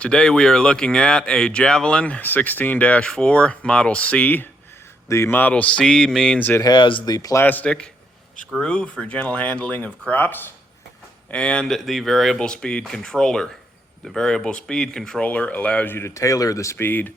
Today we are looking at a Javelin 16-4 Model C. The Model C means it has the plastic screw for gentle handling of crops and the variable speed controller. The variable speed controller allows you to tailor the speed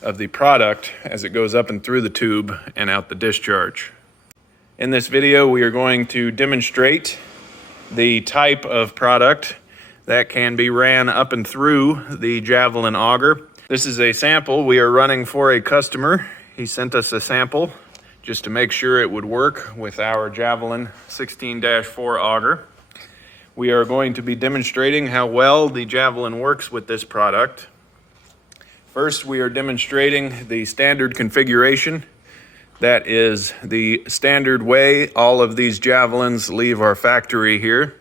of the product as it goes up and through the tube and out the discharge. In this video we are going to demonstrate the type of product that can be ran up and through the Javelin auger. This is a sample we are running for a customer. He sent us a sample just to make sure it would work with our Javelin 16-4 auger. We are going to be demonstrating how well the Javelin works with this product. First, we are demonstrating the standard configuration. That is the standard way all of these Javelins leave our factory here.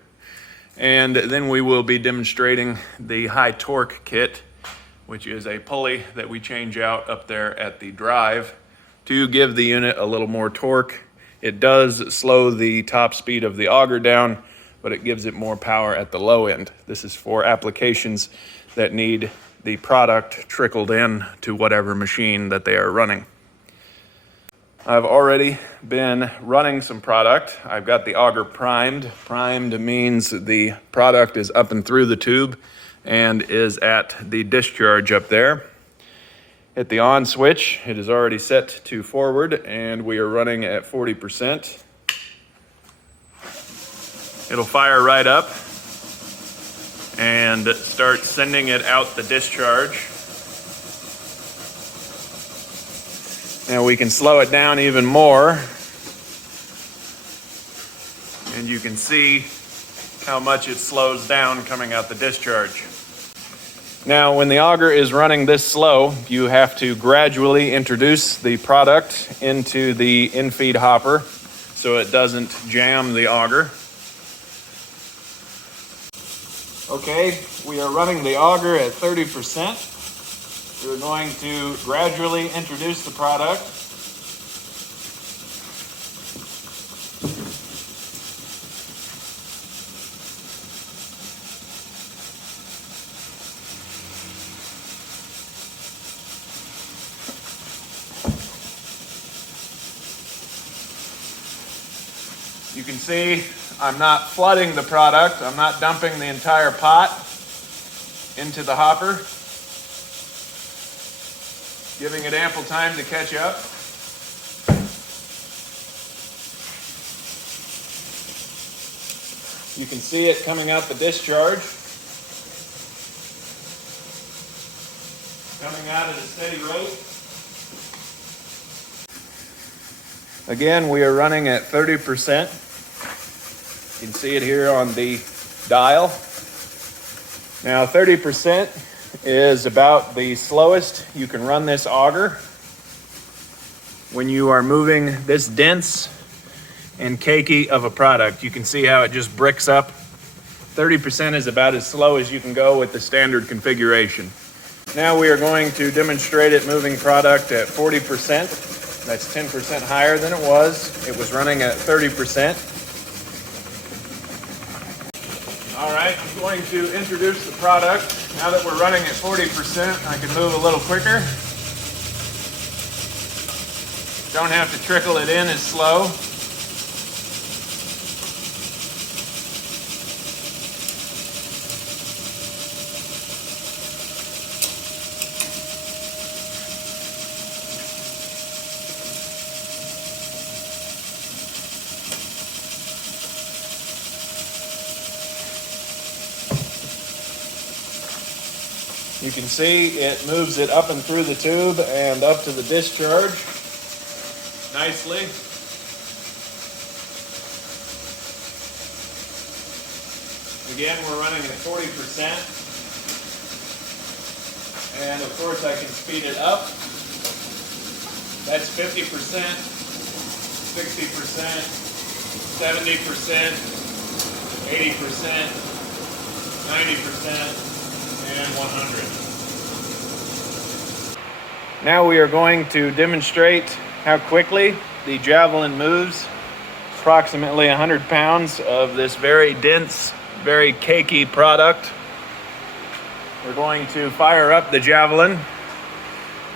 And then we will be demonstrating the high torque kit, which is a pulley that we change out up there at the drive to give the unit a little more torque. It does slow the top speed of the auger down, but it gives it more power at the low end. This is for applications that need the product trickled in to whatever machine that they are running. I've already been running some product. I've got the auger primed. Primed means the product is up and through the tube and is at the discharge up there. Hit the on switch. It is already set to forward and we are running at 40%. It'll fire right up and start sending it out the discharge. Now we can slow it down even more, and you can see how much it slows down coming out the discharge. Now when the auger is running this slow, you have to gradually introduce the product into the in-feed hopper so it doesn't jam the auger. Okay, we are running the auger at 30%. We're going to gradually introduce the product. You can see I'm not flooding the product. I'm not dumping the entire pot into the hopper, giving it ample time to catch up. You can see it coming out the discharge, coming out at a steady rate. Again, we are running at 30%. You can see it here on the dial. Now 30% is about the slowest you can run this auger when you are moving this dense and cakey of a product. You can see how it just bricks up. 30% is about as slow as you can go with the standard configuration. Now we are going to demonstrate it moving product at 40%. That's 10% higher than it was. It was running at 30%. All right, I'm going to introduce the product. Now that we're running at 40%, I can move a little quicker. Don't have to trickle it in as slow. You can see it moves it up and through the tube and up to the discharge nicely. Again, we're running at 40%. And of course I can speed it up. That's 50%, 60%, 70%, 80%, 90%. And 100. Now we are going to demonstrate how quickly the Javelin moves. Approximately 100 pounds of this very dense, very cakey product. We're going to fire up the Javelin.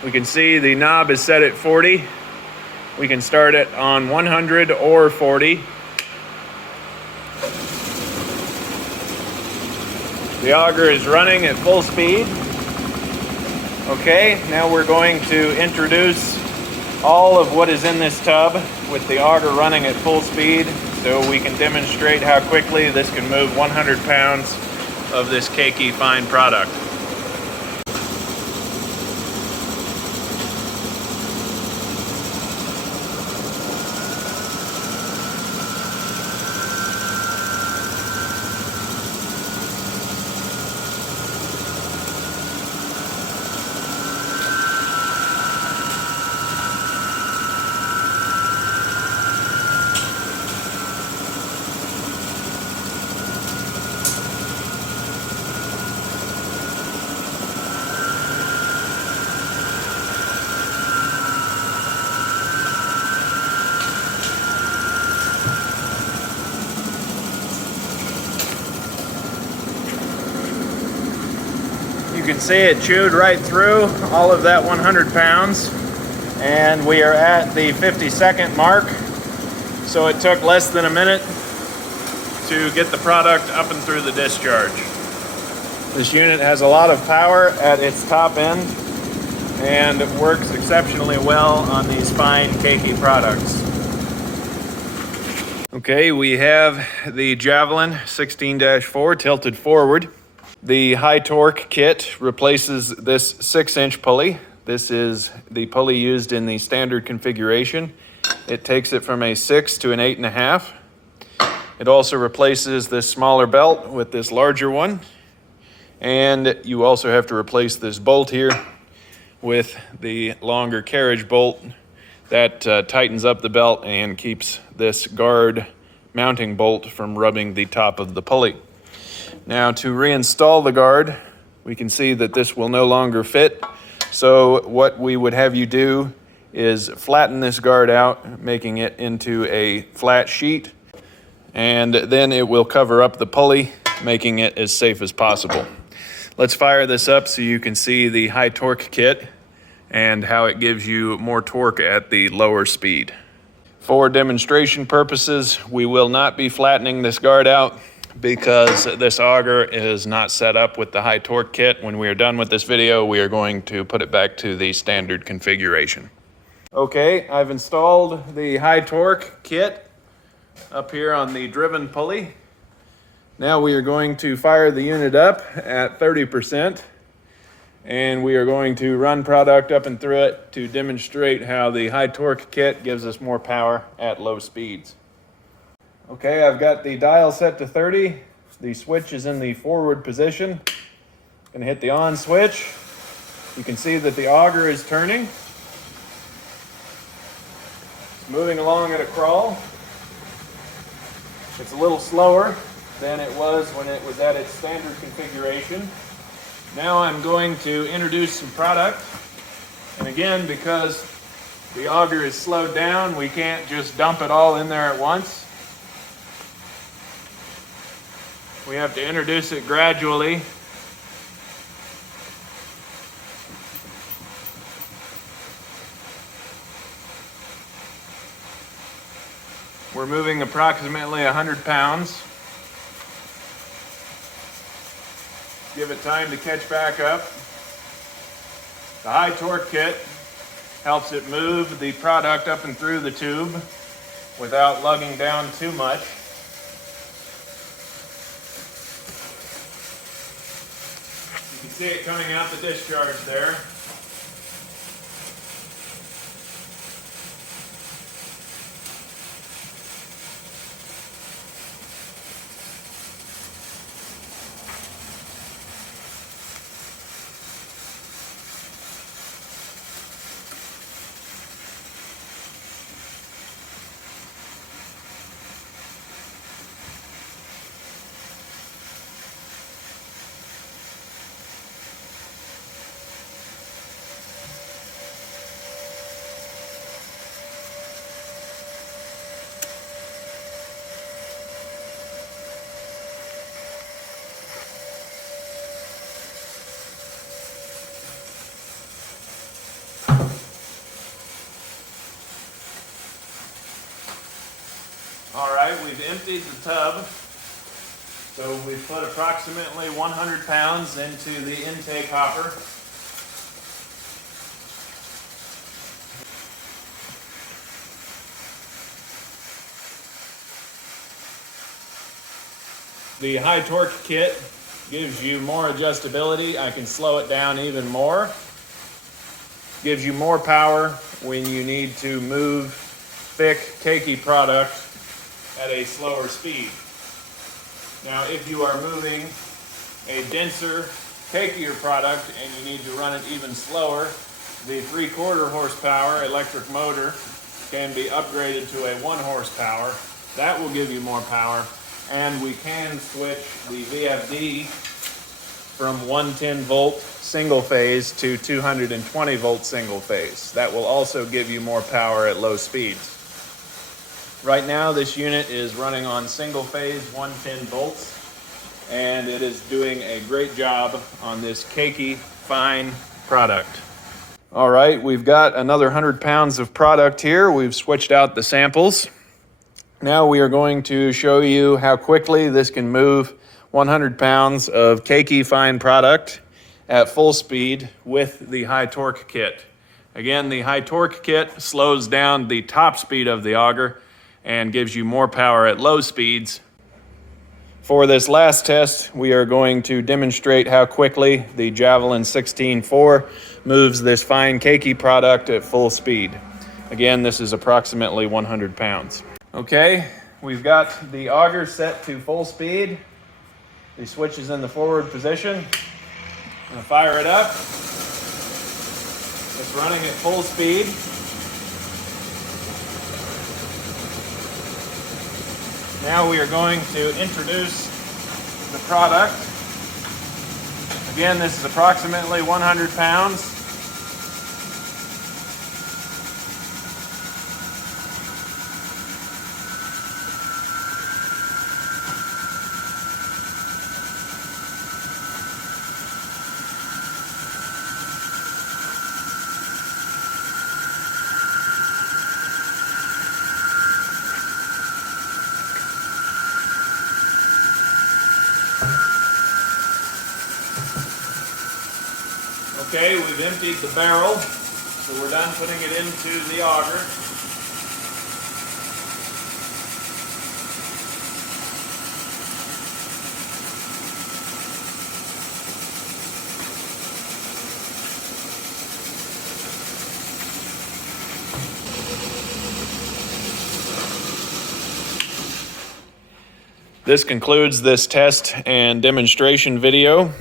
We can see the knob is set at 40. We can start it on 100 or 40. The auger is running at full speed. Okay, now we're going to introduce all of what is in this tub with the auger running at full speed so we can demonstrate how quickly this can move 100 pounds of this cakey fine product. You can see it chewed right through all of that 100 pounds, and we are at the 50-second mark. So it took less than a minute to get the product up and through the discharge. This unit has a lot of power at its top end and works exceptionally well on these fine cakey products. Okay, we have the Javelin 16-4 tilted forward. The high torque kit replaces this 6-inch pulley. This is the pulley used in the standard configuration. It takes it from a 6 to an 8.5. It also replaces this smaller belt with this larger one. And you also have to replace this bolt here with the longer carriage bolt that tightens up the belt and keeps this guard mounting bolt from rubbing the top of the pulley. Now, to reinstall the guard, we can see that this will no longer fit. So what we would have you do is flatten this guard out, making it into a flat sheet, and then it will cover up the pulley, making it as safe as possible. Let's fire this up so you can see the high torque kit and how it gives you more torque at the lower speed. For demonstration purposes, we will not be flattening this guard out because this auger is not set up with the high torque kit. When we are done with this video, we are going to put it back to the standard configuration. Okay, I've installed the high torque kit up here on the driven pulley. Now we are going to fire the unit up at 30%, and we are going to run product up and through it to demonstrate how the high torque kit gives us more power at low speeds. Okay, I've got the dial set to 30. The switch is in the forward position. I'm gonna hit the on switch. You can see that the auger is turning. It's moving along at a crawl. It's a little slower than it was when it was at its standard configuration. Now I'm going to introduce some product. And again, because the auger is slowed down, we can't just dump it all in there at once. We have to introduce it gradually. We're moving approximately 100 pounds. Give it time to catch back up. The high torque kit helps it move the product up and through the tube without lugging down too much. You can see it coming out the discharge there. emptied the tub. So we put approximately 100 pounds into the intake hopper. The high torque kit gives you more adjustability. I can slow it down even more. Gives you more power when you need to move thick, cakey product at a slower speed. Now, if you are moving a denser, cakier product and you need to run it even slower, the 3/4 horsepower electric motor can be upgraded to a 1 horsepower. That will give you more power. And we can switch the VFD from 110 volt single phase to 220 volt single phase. That will also give you more power at low speeds. Right now this unit is running on single phase 110 volts, and it is doing a great job on this cakey fine product. All right, we've got another 100 pounds of product here. We've switched out the samples. Now we are going to show you how quickly this can move 100 pounds of cakey fine product at full speed with the high torque kit. Again, the high torque kit slows down the top speed of the auger and gives you more power at low speeds. For this last test, we are going to demonstrate how quickly the Javelin 16.4 moves this fine cakey product at full speed. Again, this is approximately 100 pounds. Okay, we've got the auger set to full speed. The switch is in the forward position. I'm going to fire it up. It's running at full speed. Now we are going to introduce the product. Again, this is approximately 100 pounds. Okay, we've emptied the barrel, so we're done putting it into the auger. This concludes this test and demonstration video.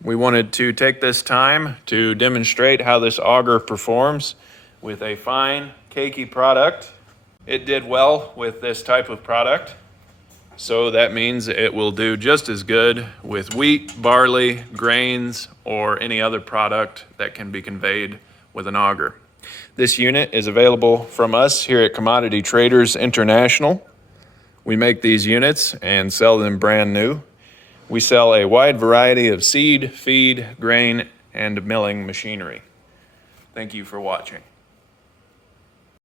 We wanted to take this time to demonstrate how this auger performs with a fine, cakey product. It did well with this type of product, so that means it will do just as good with wheat, barley, grains, or any other product that can be conveyed with an auger. This unit is available from us here at Commodity Traders International. We make these units and sell them brand new. We sell a wide variety of seed, feed, grain, and milling machinery. Thank you for watching.